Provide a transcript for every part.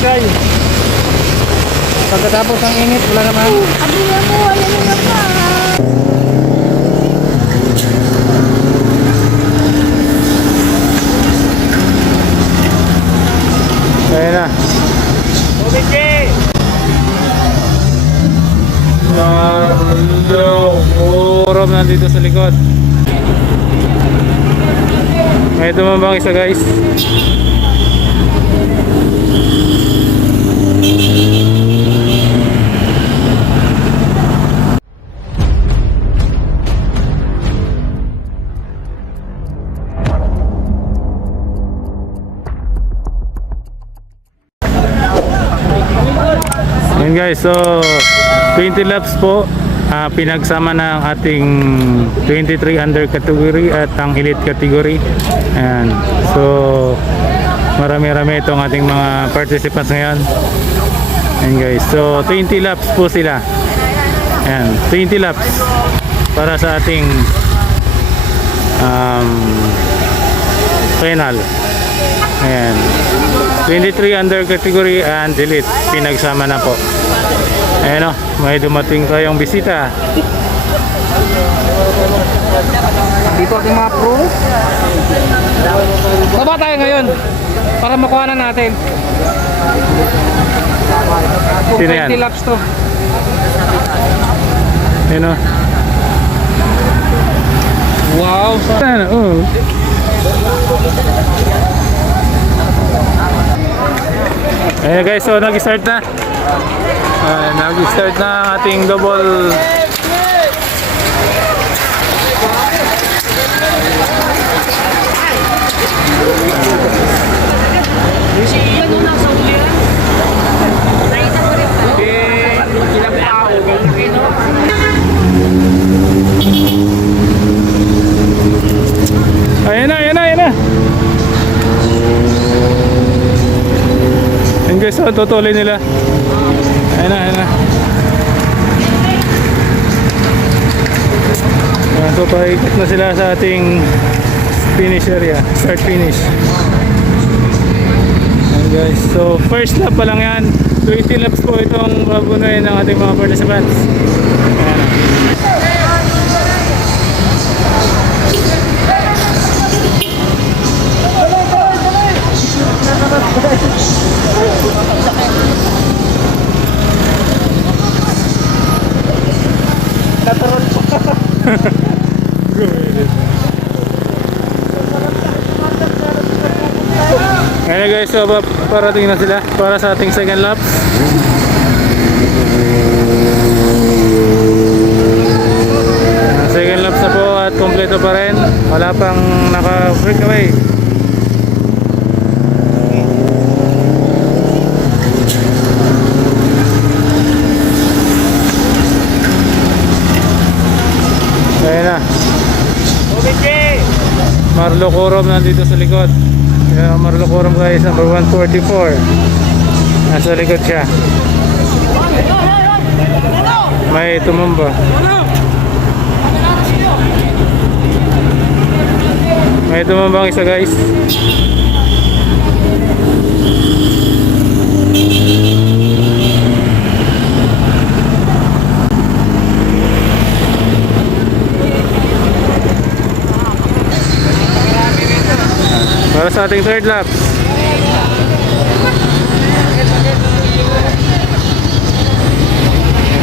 dry. Pagkatapos ng init, wala naman. Abiyan mo, wala na pa. Ayan na. Urom nandito sa likod. May tumambang isa guys. Ayan guys, so 20 laps po, pinagsama ng ating 23 under category at ang elite category. Ayan. So marami-rami itong ating mga participants ngayon. Ayan guys, so 20 laps po sila. Ayan, 20 laps para sa ating final. Ayan, 23 under category and elite pinagsama na po. Ayan o, may dumating kayong bisita. Dito ating mga pro. Baba tayo ngayon para makuha na natin. Sino yan? 20 laps to. Ayan o. Wow. Ayan o. Ayan guys, so nag-start na. Nag-start na ang ating double. Ayan na, ayan na, ayan na. Ayan guys, so tutuloy nila. Ayan na, ayan na. Ayan, so paikot na sila sa ating finish area, start finish. Ayan guys, so first lap pa lang yan. 20 laps po itong babunuin ng ating mga participants. Ayan na. Ayan guys, so parating na sila para sa ating second lap. Second lap na po at kompleto pa rin. Wala pang naka-breakaway. Ayan na. Marlo Corom nandito sa likod. Kaya Marlo Corom guys, number 144. Nasa likod siya. May tumumba. May tumambang isa guys. Para sa ating third lap.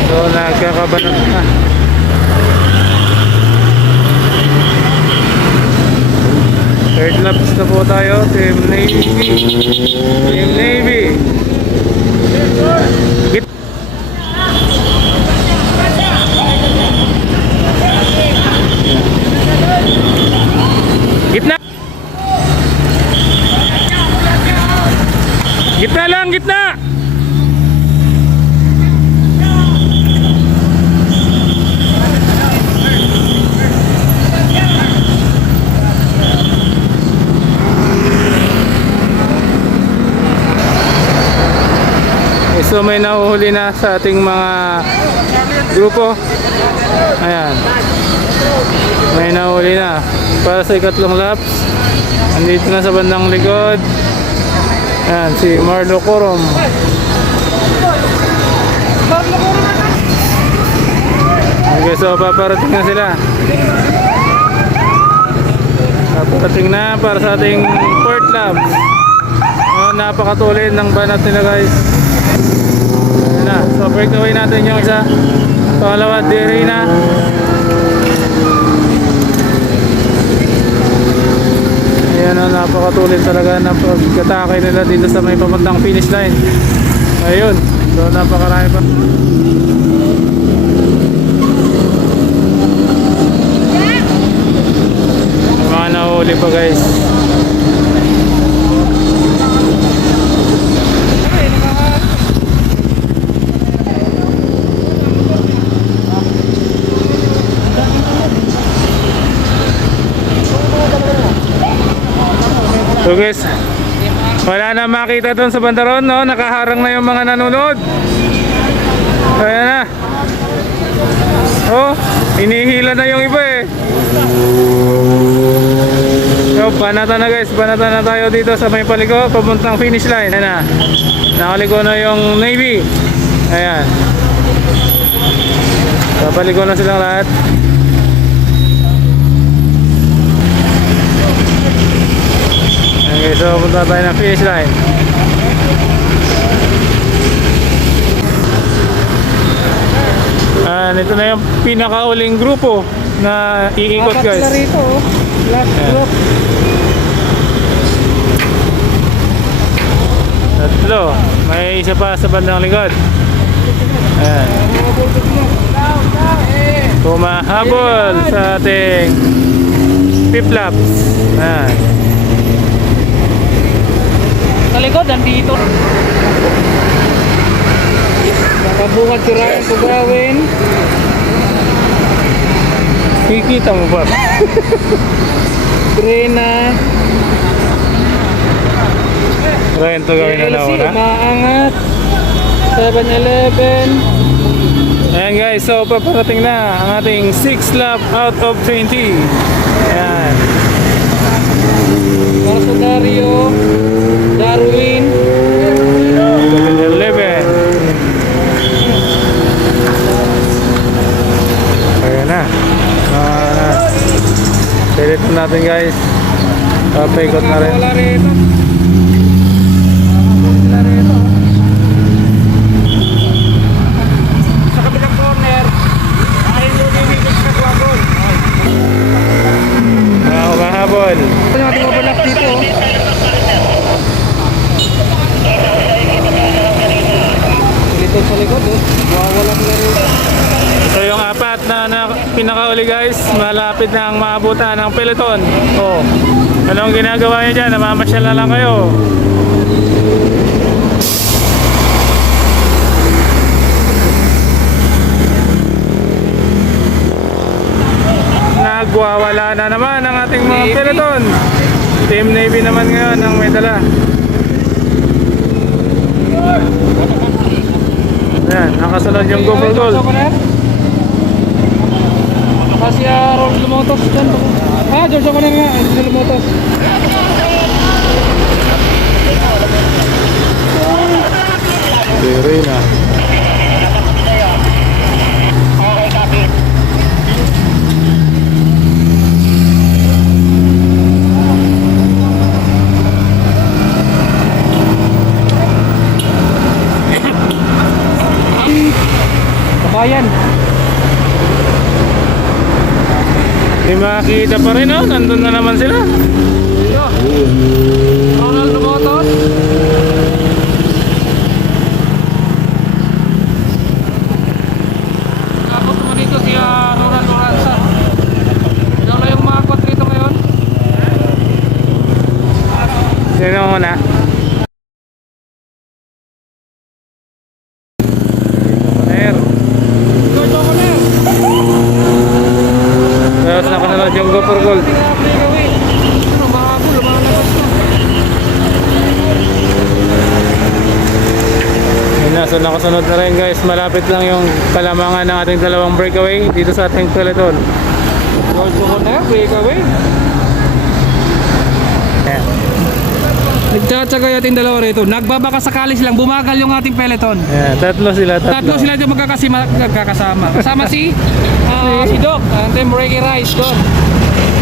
So nagkakabanat na. Third laps na po tayo. Team Navy. Team Navy. Gitna. Gitna lang, gitna. So may nahuhuli na sa ating mga grupo. Ayan. May nahuhuli na para sa ikatlong laps. Andito na sa bandang likod. Ayan, si Marlo Corom. Okay, so paparating na sila. Paparating na para sa ating port lab. Napakatulid ng banat nila guys. Ayan na, so breakaway natin yung isa. Pangalawa, diri na. Ayan na, napakatulid talaga na pagkatakay nila dito sa may papuntang finish line. Ayun, so napakarami pa. May mga nahuli pa guys. So guys, wala na makita doon sa bandaron, no? Nakaharang na yung mga nanonood. Ayan na. Oh, inihila na yung iba eh. So, banata na guys, banata na tayo dito sa may paliko, papuntang finish line. Ayan na. Nakaliko na yung Navy. Ayan. Papaliko na silang lahat. Okay, so punta tayo ng finish line. Ito na yung pinakauling grupo na iikot Apat guys. sila rito, oh. Last group. Tatlo. May isa pa sa bandang likod. Ayan. Humahabol sa ating pit laps. Ayan. Sa likod, nandito. Nakabungad si Ryan Tugawin. Kikita mo ba? Brena. Ryan to gawin na LC, nauna. umaangat. 7-Eleven. Ayan guys, so paparating na ang ating 6 lap out of 20. Ayan. Marco Dario. Darwin. 11. Ayan na. Pilit na natin guys. Papaikot na rin. Wala rito. Sa kabilang corner. Ay, lumimigit sa kwabon. Humahabol. Ito yung ating overlap dito. Dito sa likod, wawalan na rin. So yung apat na pinakauli guys, malapit na ang maabutan ng peloton. Oh. Anong ginagawa niyo dyan? Namamasyal na lang kayo. Nagwawala na naman ang ating mga Navy. peloton. Team Navy naman ngayon ang may dala. Ayan, nakasunod yung Go for Gold. Kasi Rolls Lumotos dyan. George ako na nga. Lumotos. Diri na. Kabayan. Di makikita pa rin oh, nandun na naman sila. Ronald Lumotos. Tapos naman dito si Ronald Loranza. Ilang na yung mga kwat rito ngayon? Sino muna? Air. George ako na. Tapos nakasunod yung Go for Gold. Ano, bago, lumalabas na. Yun na, so nakasunod na rin guys. Malapit lang yung kalamangan ng ating dalawang breakaway dito sa ating peloton. George ako na, breakaway. Ayan. Nagtsatsaga yung dalawa rito. Nagbabaka sakali silang bumagal yung ating peloton. Ayan, tatlo sila, Tatlo sila dyan magkakasama. Kasama si Doc, and then Reggae Rice doon.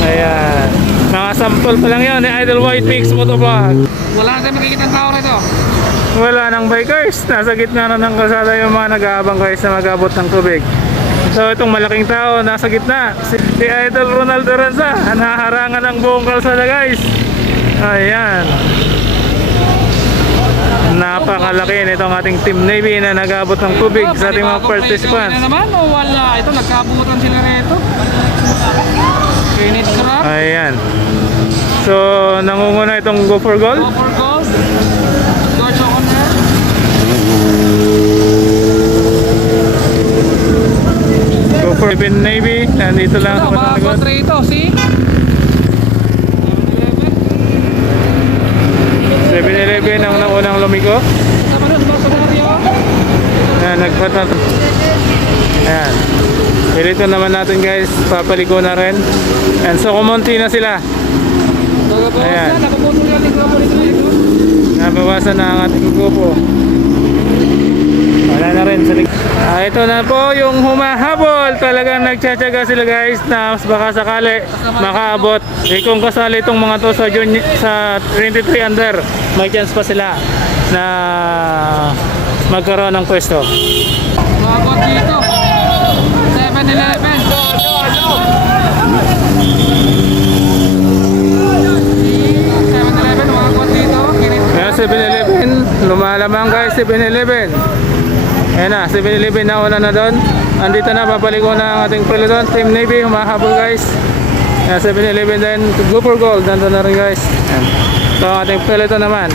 Ayan. Mga sample pa lang yun ni Idol White Mix Motovlog. Wala na tayong makikita ng tao rito. Wala nang bikers. Nasa gitna na ng kalsada yung mga nag-aabang guys na mag-abot ng tubig. So itong malaking tao nasa gitna. Si Idol Ronaldo Ranza. Naharangan ang buong kalsada guys. Ayan. Napakalaki nitong ating Team Navy na nag-abot ng tubig sa ating mga participants. Na naman o wala? Ito, nagkabutan sila rito. Finish crap. Ayan. So nangunguna itong Go for Gold. Go for gold. George O'Connor. Go for Team Navy. Nandito lang Ito, sa mga likod. kontra ito, si 7-Eleven ang naunang lumiko. Tama doon, mga scenario. Ayan, nagpatat. Ayan. Dito naman natin guys, papaliko na rin. And so kumunti na sila. Ayan. Nakaputol yan, tingnan mo dito. Nabawasan na ang ating grupo. Wala na rin sa ito na po yung humahabol. Talagang nagtsatsaga sila guys na baka sakali makaabot. Kung kasali itong mga to sa, sa 23 under, may chance pa sila na magkaroon ng pwesto. Mga kontra dito. 7-Eleven. 7-Eleven, mga kontra dito. Kaya 7-Eleven, lumalamang guys 7-Eleven. Ayan na, 7-Eleven na una na doon. Andito na, papaliko na ang ating peloton. Team Navy, humahabol guys. Ayan, 7-Eleven din, Go for Gold, nandun na rin guys. Ayan. So ang ating peloton naman.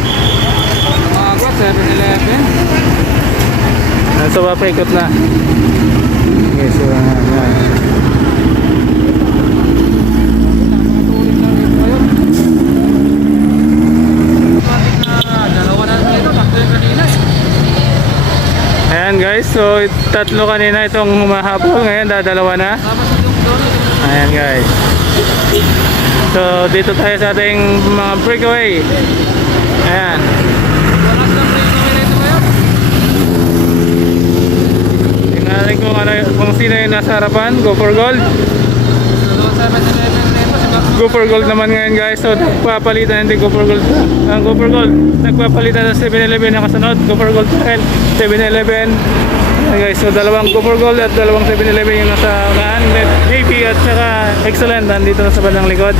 Mga kontra, 7-Eleven. Ayan, so papaikot na. Okay, so ayan. Ayan guys, so tatlo kanina itong humahabol, ngayon dadalawa na. Ayan guys. So dito tayo sa ating mga breakaway. Ayan. Tingnan natin kung sino yung nasa harapan. Go for Gold. Go for Gold naman ngayon guys. So nagpapalitan hindi Go for Gold. Ang Go for Gold nagpapalitan sa 7-Eleven na kasunod. Go for Gold pa rin 7-Eleven. Ayan guys, so dalawang Go for Gold at dalawang 7-Eleven yung nasa unahan. Navy at saka Excellent nandito na sa bandang likod.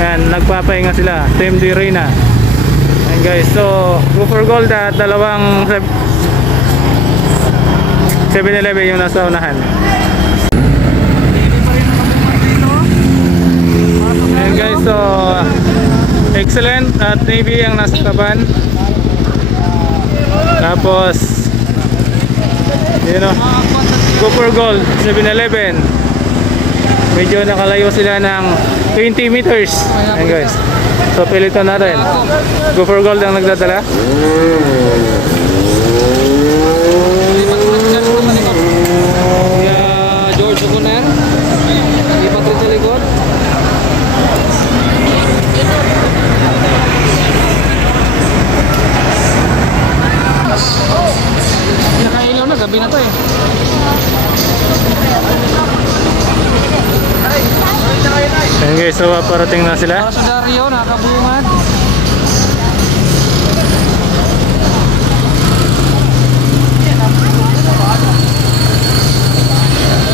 Ayan, nagpapahinga sila. Team D Reyna. Ayan guys, so Go for Gold at dalawang 7-Eleven yung nasa unahan. Ayan guys, so Excellent at Navy ang nasa taban. Tapos yun o, Go for Gold 7-Eleven. Medyo nakalayo sila ng 20 meters. Ayan guys, so pilitan natin. Go for Gold ang nagdadala. George O'Connor. Lipat rin sa likod. Nakailaw na, gabi na to eh. Ayan guys, so parating na sila. Para sa Dario, nakakabungad.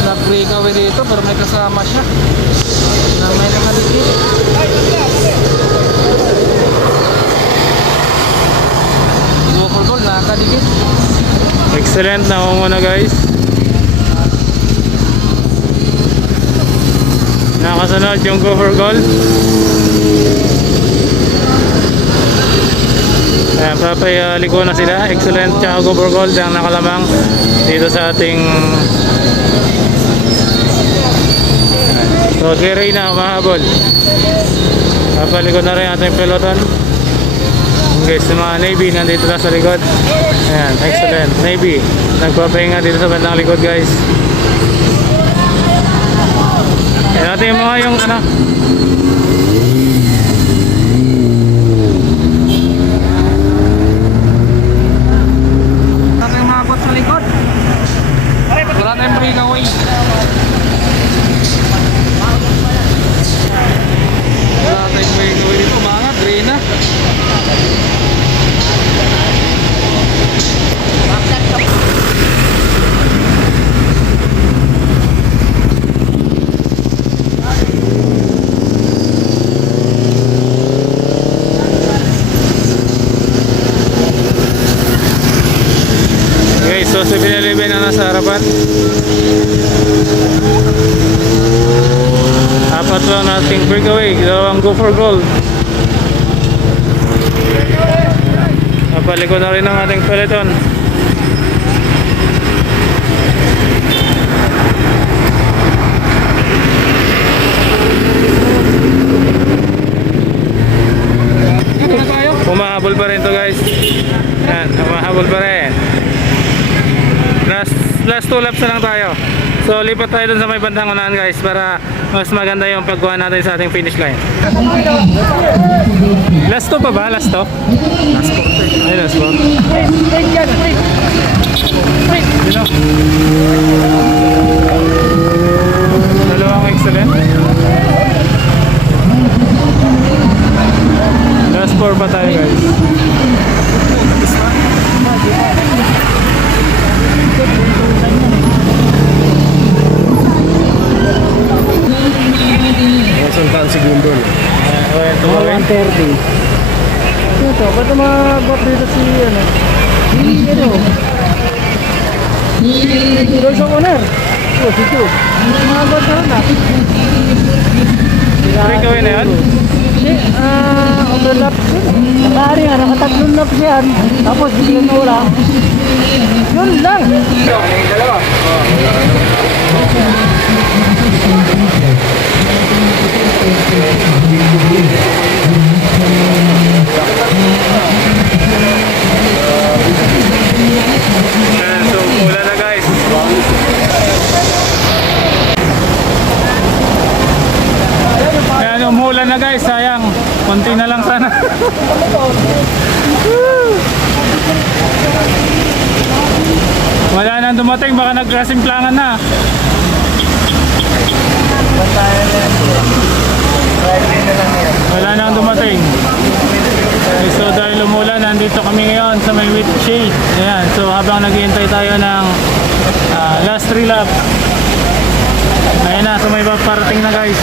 Nag-breakaway dito pero may kasama siya na may nakaligid. Go for Gold, nakakaligid. Excellent, nakunguna guys. Nakasunod yung Go for Gold. Ayan, papayaliko na sila. Excellent, tsaka Go for Gold ang nakalamang dito sa ating so Gary na umahabol. Papaliko na rin ating peloton. Guys, yung mga Navy nandito na sa likod. Ayan, excellent. Navy nagpapahinga dito sa bandang likod guys. Ayan natin yung mga yung So 7-Eleven na nasa harapan. Apat lang nating breakaway, dalawang go for gold. Napalikod na rin ang ating peloton. Humahabol pa rin to guys. Yan, humahabol pa rin. Last 2 laps na lang tayo. So lipat tayo dun sa may bandang unahan guys para mas maganda yung pagkuha natin sa ating finish line. Last 2 pa ba? Last 2? Last 4. Ay, last 4. Sino? Dalawang excellent. Last 4 pa tayo guys. Sultan segundo. 130. Ito, ba't mag-bot dito si ano? Doon sa corner. Oh, dito. Mag-bot ka rin Breakaway na yan? Overlap. Nakari nga, nakatatlong lap yan. Tapos biglang nawala. Yun lang. Dalawa. So mula na guys. Ayan, umulan na guys, sayang. Konti na lang sana. Wala nang dumating, baka nagkasimplangan na. Wala nang dumating. Okay, so dahil umulan, nandito kami ngayon sa may with shade. Ayan, so habang naghihintay tayo ng last 3 laps. Ayan na, so may parating na guys.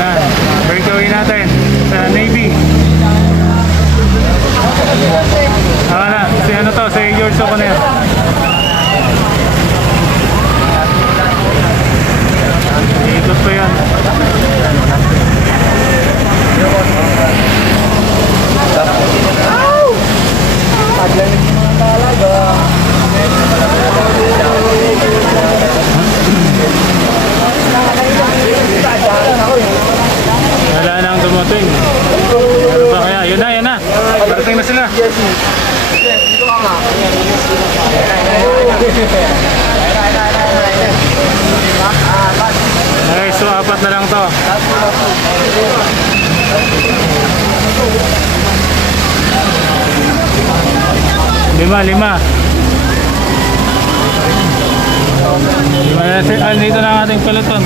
Ayan, breakaway natin sa Navy. Na, si ano to, si George Soconer. Ikot pa yan. Wala nang dumating. Ano ba kaya? Yun na. Parating na sila. Okay, so 4 na lang to. Lima na, dito na ang ating peloton.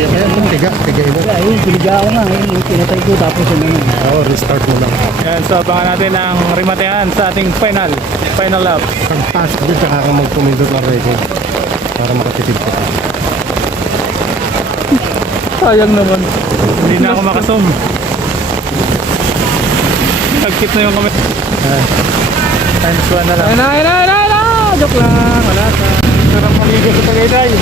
Kaya kung tiga ibo. Ay, piliga ako nga. Pinatay ko tapos ano. Oo, restart mo lang. Yan, so abangan natin ang rematehan sa ating final lap. Pagpasok din, tsaka ka magpumindot ng record para makatipid ka. Sayang naman. Hindi na ako makasum. Nagkit na yung kamay. Times 1 na lang. Ay, joke lang. Wala ka. Sarang maligo sa Tagaytay.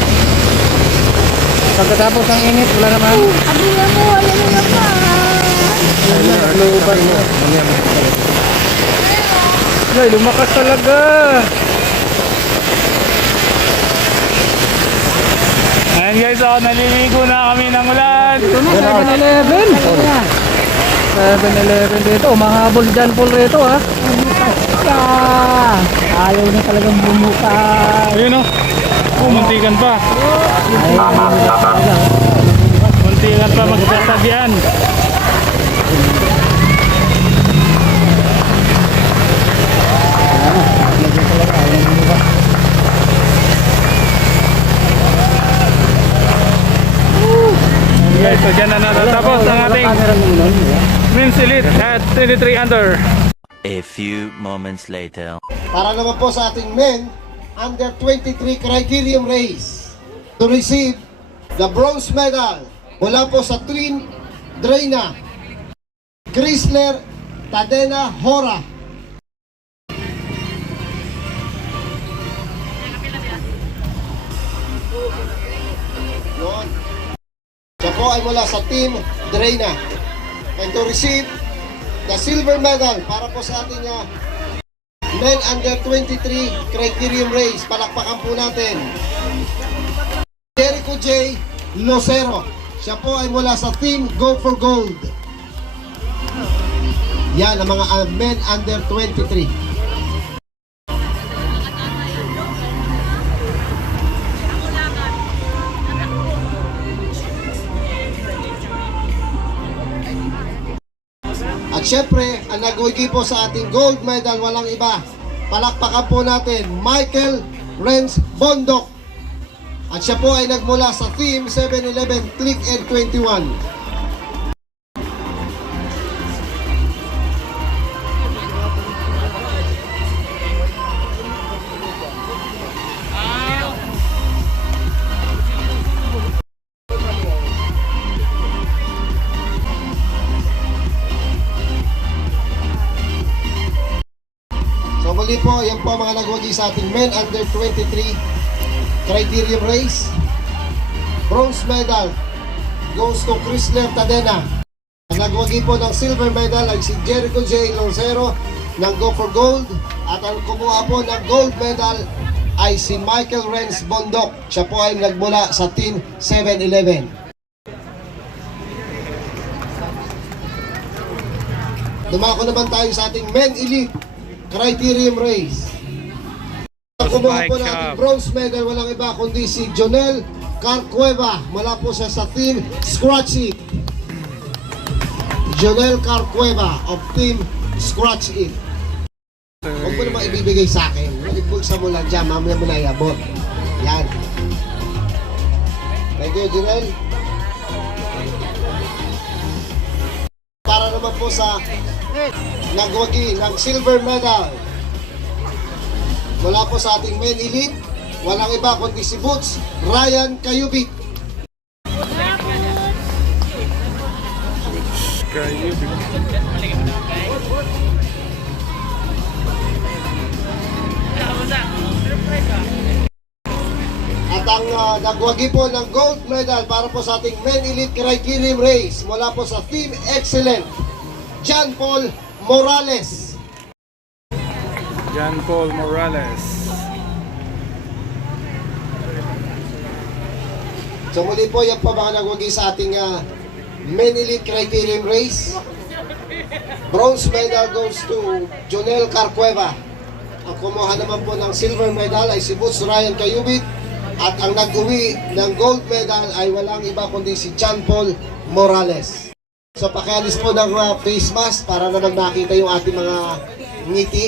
Pagkatapos ang init, wala naman. Abi na mo, wala na naman. Lupan na. Ay, lumakas talaga. Ayan guys, naliligo na kami ng ulan. Ito na, 7-Eleven. 7-Eleven dito. Mahabol dyan po rito ha. Ayaw na talagang bumuka. Ayun o. Muntikan pa. Muntikan pa magtatagyan. Guys, so dyan na natatapos ang ating Men's Elite at 23 under. A few moments later. Para naman po sa ating men under 23 criterium race to receive The bronze medal mula po sa Team Drina, Chrysler Tadena Hora. Yun. Siya po ay mula sa Team Drina. And to receive the silver medal para po sa ating Men Under 23 Criterium Race. Palakpakan po natin. Jericho J. Lucero. Siya po ay mula sa Team Go for Gold. Yan ang mga Men Under 23. At syempre, ang nagwigi po sa ating gold medal, walang iba. Palakpakan po natin, Michael Renz Bondok. At siya po ay nagmula sa Team 7-Eleven Click and 21. So muli po, yan po ang mga nagwagi sa ating Men Under 23 Criterium Race. Bronze medal goes to Chrysler Tadena. Ang nagwagi po ng silver medal ay si Jericho J. Lucero ng Go for Gold. At ang kumuha po ng gold medal ay si Michael Renz Bondok. Siya po ay nagmula sa Team 7-Eleven. Dumako naman tayo sa ating Men Elite Criterium Race. Ang kumuha po ng ating bronze medal, walang iba kundi si Jonel Carcueva. Mula po siya sa Team Scratch It. Jonel Carcueva of Team Scratch It. Huwag mo naman ibibigay sa akin. Ibulsa mo lang dyan, mamaya mo na iabot. Yan. Thank you, Jonel. Para naman po sa nagwagi ng silver medal mula po sa ating Men Elite, walang iba kundi si Boots Ryan Cayubit. At ang nagwagi po ng gold medal para po sa ating Men Elite Criterium Race mula po sa Team Excellent, John Paul Morales. John Paul Morales. So muli po, yan po mga nagwagi sa ating Men Elite Criterium Race. Bronze medal goes to Jonel Carcueva. Ang kumuha naman po ng silver medal ay si Boots Ryan Cayubit. At ang nag-uwi ng gold medal ay walang iba kundi si John Paul Morales. So pakialis po ng face mask para naman makita yung ating mga ngiti.